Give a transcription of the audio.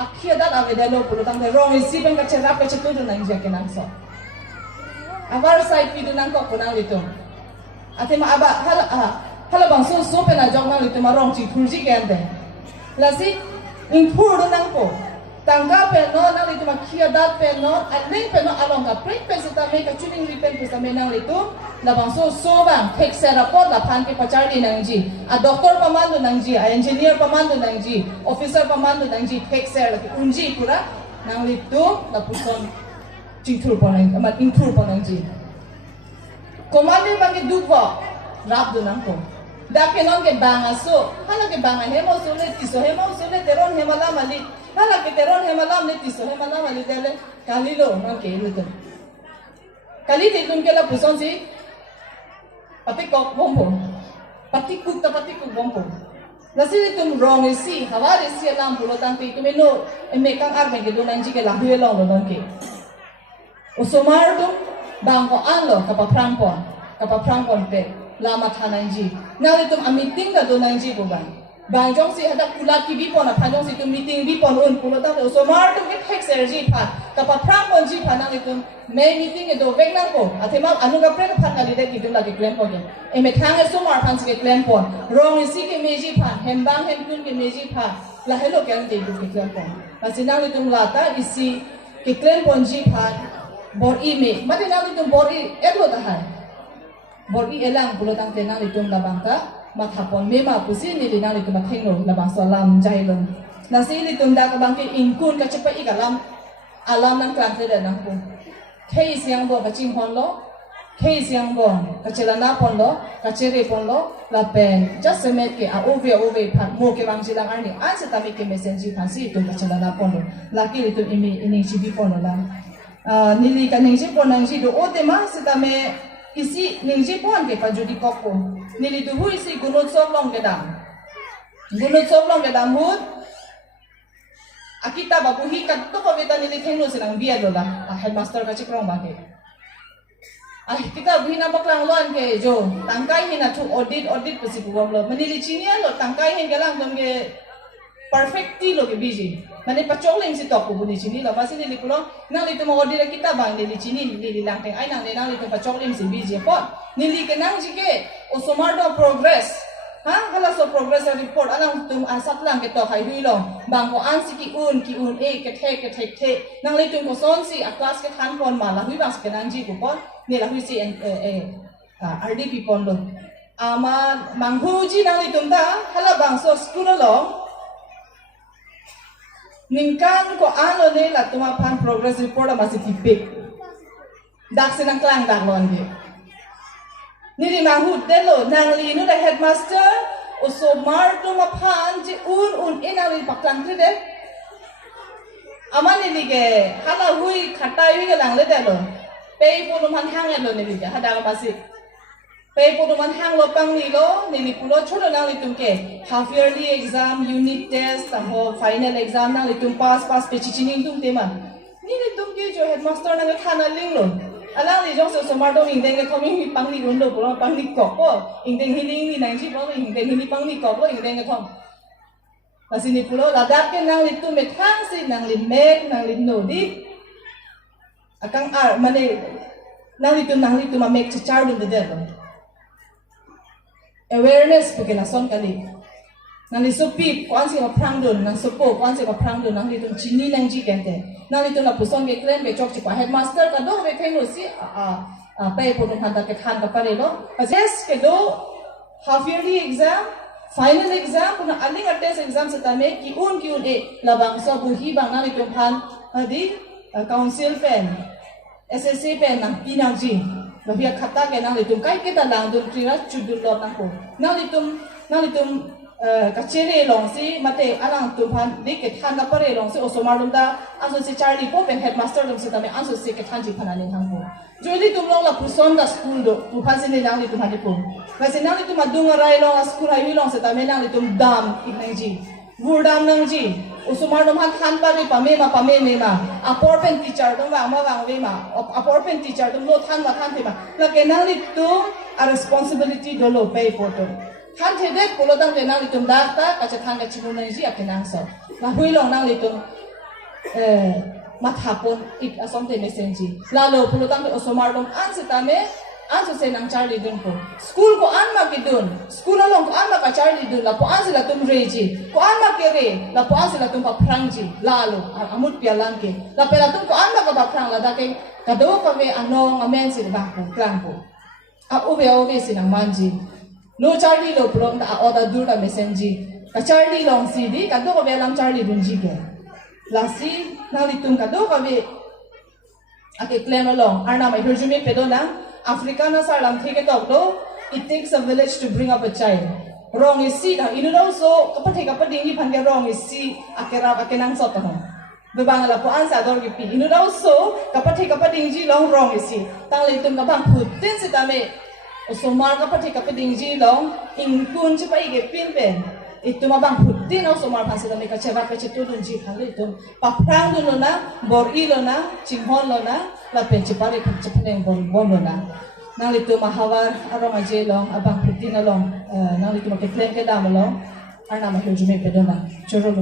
akhir dah ada delo puluh tang rong isi ben kacera pecetu tu nang jaga nang so. Abar side pidu nang kok punang itu. Ate ma aba hala bang so pena jong nang itu ma rong ci thurji kende. Lasi impur nang ko. Tangga peno nang itu makia dat peno, aling peno along ka print pe sa me ka tuning ripen pe sa me nang itu, labang so bang take serapot la pan ke pachari nang ji, a doktor pamando nang ji, a engineer pamando nang ji, officer pamando nang ji take ser unji pura nang itu la puson cingtur pa nang, amat intur pa nang ji. Komande bang dugwa rap do nang ko. Dake non ke banga so, hala ke banga hemo sulit tiso hemo sulit teron hemala mali. Hala ke teron hemalam ni tiso hemalam ali dele kalilo non ke ilutum. Kali titum ke la puson si patikok bombo. Patikuk bombo. Nasi itum wrong isi hawari si alam pulo tangti itum eno emekang arme ke donan ji ke la huelong lo non ke. Usomar dum bangko anlo kapaprampon pe lama thananji. Now itum a meeting ka donan ji ko bang. Bangjong si ada kulat ki bipon na panjong si tu meeting bipon un pulo ta so mar tu ke hex energy pa kapapram pon ji pa nang itu me meeting do vek nang ko atema anu ka pre phan ka lide ki tu la ke claim pon e me thang so mar phan si ke claim pon rong si ke meji pa hembang hem ke meji pa la hello ke ang de ke claim pon asinang itu lata isi ke claim pon ji pa bor i me mate nang itu bor i elo ta hai bor i elang pulo tang te nang itu la bangka mathapon mema pusi ni lina ni tuma thengno labang salam jailon nasi ni tunda ka bangke inkun ka chepa igalam alam nan klang te na ko kei siang bo ka ching hon lo kei siang bo ka chelana pon lo ka chere pon lo la pen just a minute ke a ove phan mo ke bang jilang arni an se tami ke message phan si tu ka chelana pon lo laki ni tu ini chibi pon lo la nili ka ningji pon nangji do o te ma se tame isi ningji pon ke pa judi kokko nili tu hui si gunut soblong ke dam hut akita babuhi kat to ko beta nili thengno sinang bia lola headmaster ka chikrong ba ke kita buhi na baklang loan ke jo tangkai hina tu audit pasi bugom lo menili chinia lo tangkai hin galang dom ke perfecti lo ke biji mane pachokling si tok buni chini lo pasi nili kulo nang litu mo audit kita bang nili chini nili langteng ai nang litu pachokling si biji po nili ke nang jike osomardo progress hala so progress report alang tum asat lang ke to khai hui lo bang ko an si ki un e ke the nang litu ko son si a class ke than pon ma la hui bang ke nang ji ko po ni la hui si RDP pon lo ama manghu ji nang litu ta hala bang so school lo ningkan ko ano ne la tuma pan progress report masih tipik dak sinang klang dak lon ge nili mahut delo nang li nu da headmaster uso mar tuma pan ji un inali paklang tride amani lige hala hui khatai hui lang le delo pei pulu man hang lo nili ge hada ka masih pei pulu man hang lo pang ni lo nili pulo cholo nang li tumke half yearly exam unit test ho final exam nang li tum pass pe chichining tum tema nili tumke jo headmaster nang khana ling lo alang li jong so mar dong ingdeng ke thomi pang ni undo pulo pang ni kok po ingdeng hiling ni nang ji po ingdeng hini pang ni kok po ingdeng ke thom pasini pulo ladak ke nang li tum me thang si nang li mek nang li no di akang mane nang li tum ma mek char dum de awareness pagkala son kali nang li sopi ko ansi ka prang don nang sopo ko ansi ka prang don nang li tum chini nang ji kente nang li tum la puson ke claim be chok chikwa headmaster ka do be thenglo si pe po tum handa ke khan ka pare lo yes ke do half yearly exam final exam puna aling test exam sa tame ki un e labang so buhi bang nang li tum phan di council pen SSC pen nang pinang ji Bahia kata ke nang litum kai kita lang dun trira chudul lot nang ko nang litum kachere long si mate alang tumpan dik ke than na pare long si osomar dum da aso si Charlie po pen headmaster dum si tame anso si ke than ji phanani hang ko jodi tum long la puson da school do tu phasin ni nang litum hadi po kasi nang litum adunga rai long school ai long si tame nang litum dam iknang ji vurdam nang ji usumar dum han than pare pame ma apor pen teacher dum wa we ma apor pen teacher dum lo than the ma la ke nang litum a responsibility do lo pay for to than the de pulo dang ke nang litum da ta ka cha than ka chimu nang ji a ke nang so la hui long nang litum mathapon ik asomte mesenji lalo pulutang de osomar dom ansitame anso se nang Charlie dun ko school ko anma kidun school along ko anma ka Charlie dun la po ansila tum reji ko anma kere la po ansila tum pa prangji lalo amut pialangke la pela tum ko anma ka ba prang la dake kado ka ve ano ngamen si ba ko klang ko a ube sinang manji no Charlie lo pro na oda dur ka mesenji ka Charlie long si di kado ko ve lang Charlie dun ji ke lasi nalitum kado ka ve ake claim along arna mai hirjumi pedona Africana salam theke toklo it takes a village to bring up a child wrong is see na inudaw so kapathe kapadingi phangge wrong is see akera akenang sot ho bebangala po ansa dor gipi inudaw so kapathe kapadingi long wrong is see tangle tum ka bang putin sitame osomar kapathe kapadingi long ingkun chi pai ge pin pen itu mabang putin osomar phansila me ka cheba ka chitudun ji khale tum paprang dun na bor ilo na chinghon lo na la penchi pare chapne bor bon na nang itu mahawar aroma je long abang putin long nang itu ma ke kleng ke dam long arna ma hujme pedona chorolo